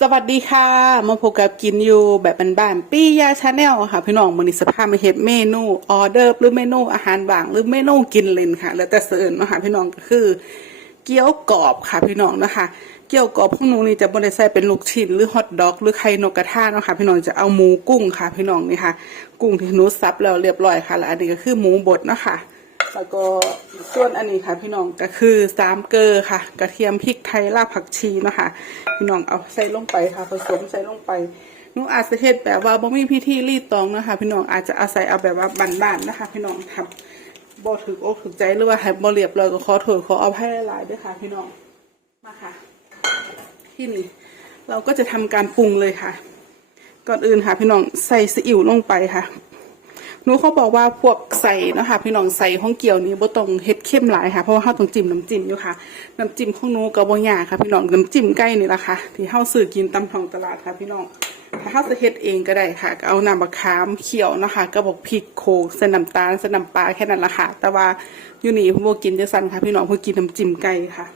สวัสดีค่ะ มาพบกับกินอยู่แบบบ้านๆปี้ยาชาแนลค่ะ พี่น้องมือนี้สภาพมาเฮ็ดเมนูออเดอร์หรือเมนูอาหารบางหรือเมนูกินเล่นค่ะ แล้วแต่เสิร์นเนาะคะพี่น้องก็คือ เกี๊ยวกรอบค่ะพี่น้องนะคะ เกี๊ยวกรอบพวกหนูนี่จะบริใส่เป็นลูกชิ้นหรือฮอทดอกหรือไข่นกกระทะนะคะพี่น้องจะเอาหมูกุ้งค่ะ พี่น้องนี่ค่ะ กุ้งที่หนูซับแล้วเรียบร้อยค่ะแล้วอันนี้ก็คือหมูบดนะคะ แล้วก็ส่วนอันนี้ค่ะพี่น้องก็คือสามเกลือค่ะ กระเทียมพริกไทยรากผักชีเนาะคะพี่น้องเอาใส่ลงไปค่ะ ผสมใส่ลงไปนูอาจจะเฮ็ดแบบว่าบ่มีพิธีรีดตองนะคะพี่น้องอาจจะอาศัยเอาแบบว่าบ้านๆนะคะ พี่น้องทำบ่ถึกอกถึกใจหรือว่าให้บ่เรียบร้อยก็ขอโทษขอเอภัยหลายๆด้วยค่ะ พี่น้องมาค่ะ ที่นี่เราก็จะทำการปรุงเลยค่ะ ก่อนอื่นค่ะ พี่น้องใส่ซีอิ๊วลงไปค่ะ หนูเขาบอกว่าพวกใส่เนาะคะพี่น้องใส่ห้องเกี่ยวนี้บ่ต้องเฮ็ดเข้มหลายค่ะเพราะว่าเฮาต้องจิ้มน้ำจิ้มอยู่ค่ะน้ำจิ้มของหนูก็บ่ยากค่ะ พี่น้องน้ำจิ้มไก่นี่ละค่ะ ที่เฮาซื้อกินตามท้องตลาดค่ะพี่น้องถ้าเฮาจะเฮ็ดเองก็ได้ค่ะเอาน้ำมะขามเคี่ยวนะคะก็บอกพริกโขลกใส่น้ำตาลใส่น้ำปลาแค่นั้นละค่ะ แต่ว่าอยู่นี่พิ่นบ่กินจังซั่นค่ะ พี่น้องเพิ่นกินน้ำจิ้มไก่ค่ะ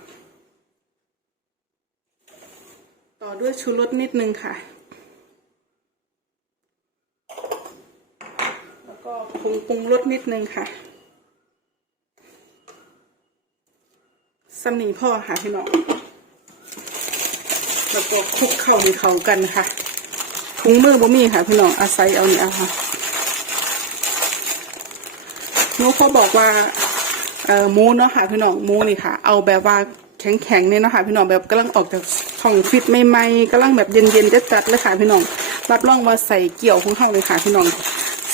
ต่อด้วยชูรสนิดนึงค่ะ แล้ว ก็ปรุงปรุงรสนิดนึงค่ะสำนีพ่อค่ะพี่น้องแล้วก็คลุกเข้าให้เขากันค่ะถุงมือบ่มีค่ะ พี่น้องอาศัยเอานี่เอาค่ะหนูเขาบอกว่าเอ่อหมูเนาะค่ะพี่น้องหมูนี่ค่ะ เอาแบบว่าแข็งๆเนี่ยเนาะค่ะพี่น้องแบบกำลังออกจากช่องฟิตใหม่ๆกำลังแบบเย็นๆจัดๆเลยค่ะพี่น้องรับรองว่าใส่เกี่ยวของเขาเลยค่ะพี่น้อง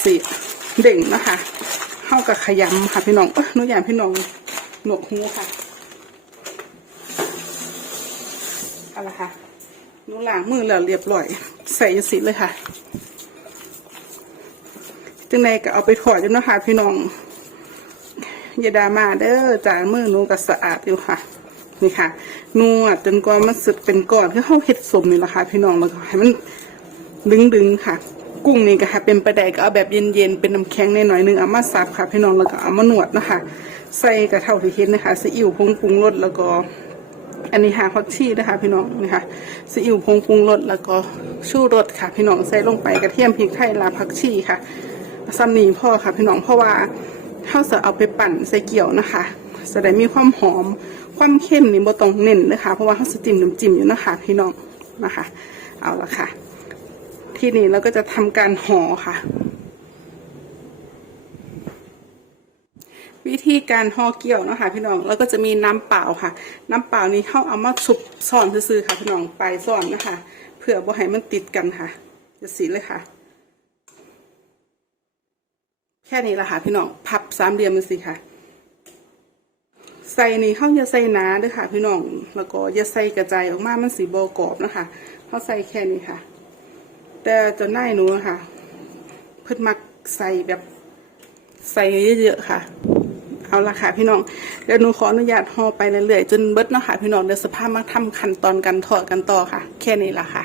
สิ เด่งนะคะเข้ากับขยำค่ะพี่น้องเอ้ยหนูอยากพี่น้องหนวกหูค่ะเอาละค่ะหนูล้างมือแล้วเรียบร้อย ใส่สิเลยค่ะจังในก็เอาไปถอดจนนะคะพี่น้องอย่าดามาเด้อจานมือหนูก็สะอาดอยู่ค่ะ นี่ค่ะนวดจนกว่ามันสึกเป็นก้อนคือเข้าเห็ดสมนี่แหละค่ะ พี่น้องแล้วก็ให้มันดึงๆค่ะ กุ้งนี่ก็ค่ะเป็นประแดกก็เอาแบบเย็นๆเป็นน้ำแข็งในหน่อยหนึงเอามาซับค่ะพี่น้องแล้วก็เอามาหนวดนะคะใส่กระเท่าที่เห็นนะคะซีอิ๊วผงปรุงรสแล้วก็อันนี้หาฮอตชี่นะคะ พี่น้องนะคะซีอิ๊วผงปรุงรสแล้วก็ชูรสค่ะ พี่น้องใส่ลงไปกระเทียมพริกไทยลาผักชีค่ะซัมนีพ่อค่ะ พี่น้องเพราะว่าเขาจะเอาไปปั่นใส่เกี่ยวนะคะจะได้มีความหอมความเข้มนี่บ่ต้องเน้นนะคะเพราะว่าเขาสจิ้มน้ำจิ้มอยู่นะคะ พี่น้องนะคะ เอาละค่ะ ที่นี่เราก็จะทำการห่อค่ะ วิธีการห่อเกี่ยวนะคะพี่น้องแล้วก็จะมีน้ำเปล่าค่ะ น้ำเปล่านี้เข้าเอามาชุบซ่อนซื้อๆค่ะพี่น้องไปซ่อนนะคะเผื่อบ่ให้มันติดกันค่ะ จะสีเลยค่ะ แค่นี้ละค่ะพี่น้องพับสามเหลี่ยมมันสิค่ะใส่นี่เข้าอย่าใส่หนาด้วยค่ะ พี่น้อง แล้วก็อย่าใส่กระจายออกมา มันสีบกรอบนะคะเขาใส่แค่นี้ค่ะ แต่เจะน่ายหนูนะคะเพิ่นมักใส่แบบใส่เยอะๆค่ะ เอาละค่ะพี่น้องเดี๋ยวหนูขออนุญาตห่อไปเรื่อยๆจนเบิดเนาะค่ะพี่น้องเดี๋ยวสภาพมาทำขั้นตอนการทอดกันต่อค่ะ แค่นี้ละค่ะ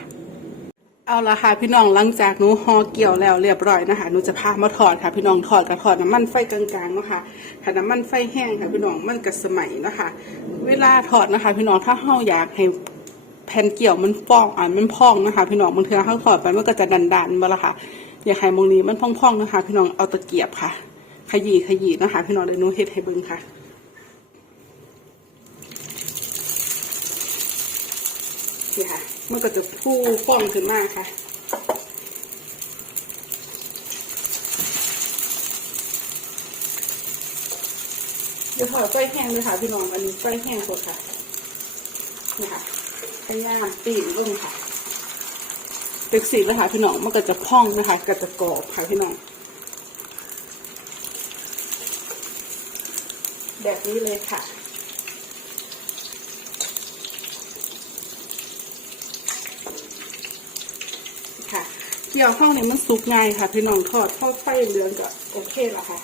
เอาละค่ะพี่น้องหลังจากหนูห่อเกี่ยวแล้วเรียบร้อยนะคะหนูจะพามาทอดค่ะ พี่น้องทอดกับทอดน้ำมันไฟกลางๆเนาะค่ะถ้าน้ำมันไฟแห้งค่ะพี่น้องมันกระสมัยเนาะค่ะเวลาทอดนะคะ พี่น้องถ้าเฮาอยากให้ แผ่นเกี่ยวมันฟองอ่านมันพองนะคะ พี่น้องบางเทือข้างขอดไปมันก็จะดันดันๆมาละค่ะ อย่าให้มองนี้มันพองๆนะคะ พี่น้องเอาตะเกียบค่ะ ขยี้ขยี้นะคะ พี่น้องเดี๋ยวนูเฮ็ดให้เบิ่งค่ะนี่ค่ะ มันก็จะฟูฟ่องขึ้นมากค่ะเดี๋ยวขอไฟแห้งเลยค่ะ พี่น้องอันนี้ไฟแห้งสดค่ะนี่ค่ะ พยายามปีนลงค่ะเป็นสีแล้วค่ะพี่น้องมันก็จะพองนะคะก็จะกรอบค่ะพี่น้องแบบนี้เลยค่ะค่ะเกี่ยวห้องเนี้มันสุกง่ายค่ะ พี่น้องทอดทอดไฟเหลืองก็โอเคแล้วค่ะ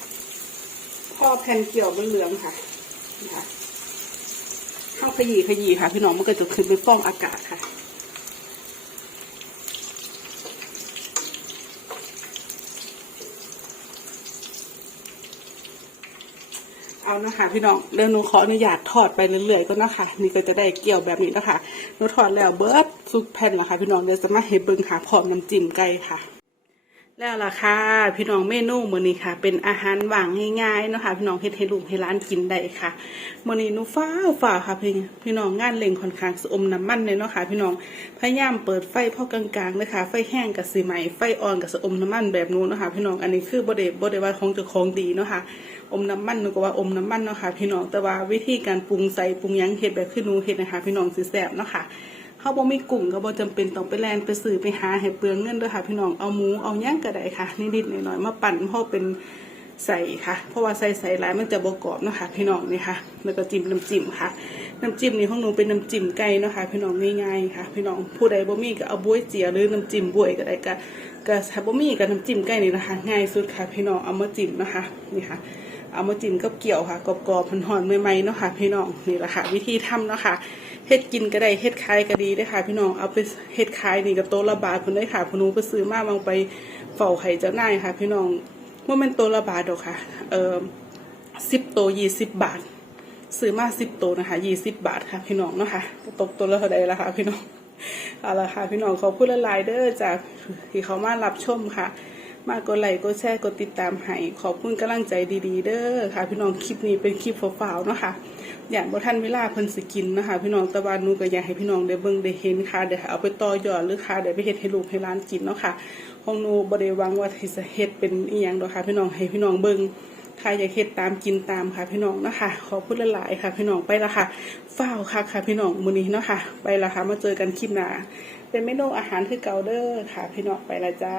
พอแผ่นเกี่ยวมันเหลืองค่ะ เข้าขยี้ขยี้ค่ะ พี่น้องมันก็จะขึ้นเป็นฟองอากาศค่ะเอานะคะพี่น้องเดี๋ยวหนูขออนุญาตทอดไปเรื่อยๆก็นะคะนี่ก็จะได้เกี่ยวแบบนี้นะคะหนูทอดแล้วเบิร์ดซุปแผ่นละค่ะพี่น้องเดี๋ยวจะมาเฮ็เบิ่งค่ะพร้อมน้ำจิ้มไก่ค่ะ แล้วล่ะค่ะ พี่น้องเมนูมื้อนี้ค่ะ เป็นอาหารว่างง่ายๆเนาะค่ะพี่น้องเฮ็ดให้ลูกให้ร้านกินได้ค่ะมื้อนี้หนูฟ้าวฟ้าค่ะพี่พี่น้องงานเล่งค่อนข้างสอมน้ำมันเลยเนาะค่ะ พี่น้องพยายามเปิดไฟพอกลางๆเลยค่ะไฟแห้งกับสีไหมไฟอ่อนกับสอมน้ำมันแบบนู้นเนาะค่ะพี่น้องอันนี้คือบ่ได้บ่ได้ว่าของจ้าของดีเนาะค่ะอมน้ำมันหนูก็ว่าอมน้ำมันเนาะค่ะ พี่น้องแต่ว่าวิธีการปรุงใส่ปรุงยังเฮ็ดแบบคือหนูเฮ็ดนะคะ พี่น้องสิแซ่บเนาะค่ะ เฮาบ่มีกุ้งก็บ่จำเป็นต้องไปแลนไปซื้อไปหาให้เปลืองเงินเด้อค่ะพี่น้องเอาหมูเอาหยังก็ได้ค่ะนิดๆหน่อยๆมาปั่นพอเป็นใส่ค่ะ เพราะว่าใส่ใส่หลายมันจะบกรอบนะคะพี่น้องนี่ค่ะ แล้วก็จิ้มน้ำจิ้มค่ะ น้ำจิ้มนี่ของหนูเป็นน้ำจิ้มไก่นะคะ พี่น้องง่ายๆค่ะ พี่น้องผู้ใดบ่มีก็เอาบวยเจียหรือน้ำจิ้มบวยก็ได้ก็ก็ถ้าบ่มีก็น้ำจิ้มไก่นี่นะคะ ง่ายสุดค่ะ พี่น้องเอามาจิ้มนะคะนี่ค่ะ เอามาจิ้มกับเกี่ยวค่ะกรอบๆหอนๆใหม่ๆเนาะค่ะ พี่น้องนี่แหละค่ะ วิธีทำเนาะค่ะ เฮ็ดกินก็ได้เฮ็ดขายก็ดีได้ค่ะ พี่น้องเอาไปเฮ็ดขายนี่กับโตะละบาทคนได้ค่ะพนูไปซื้อมาบางไปเฝ้าไข่เจ้านายค่ะ พี่น้องว่ามันโตะละบาทดอกค่ะ เอ่อสิบโตยี่สิบบาท ซื้อมาสิบโตวนะคะยี่สิบบาทค่ะ พี่น้องเนาะค่ะตกตัวละเท่าใดละค่ะ พี่น้องเอาละค่ะ พี่น้องขอพูดละลายเด้อจากที่เขามารับชมค่ะ มากดไลค์กดแชร์กดติดตามให้ขอบคุณกำลังใจดีๆ เด้อค่ะ พี่น้องคลิปนี้เป็นคลิปฟ้าวๆเนาะค่ะอย่างบ่ทันเวลาเพิ่นสกินนะคะ พี่น้องตะวันนูก็อยากให้พี่น้องได้เบิ่งได้เห็นค่ะเดี๋ยวเอาไปต่อยอดหรือค่ะเดี๋ยวไปเฮ็ดให้ลูกให้ร้านกินเนาะค่ะของนูบ่ได้หวังว่าที่จะเฮ็ดเป็นอีหยังดอกค่ะ พี่น้องให้พี่น้องเบิ่งค่ะอยากเฮ็ดตามกินตามค่ะพี่น้องนะคะขอพูดหลายๆค่ะ พี่น้องไปละค่ะฝ้าวค่ะค่ะพี่น้องมื้อนี้เนาะค่ะ ไปละค่ะมาเจอกันคลิปหน้าเป็นเมนูอาหารคือเกาเด้อค่ะ พี่น้องไปละจ้า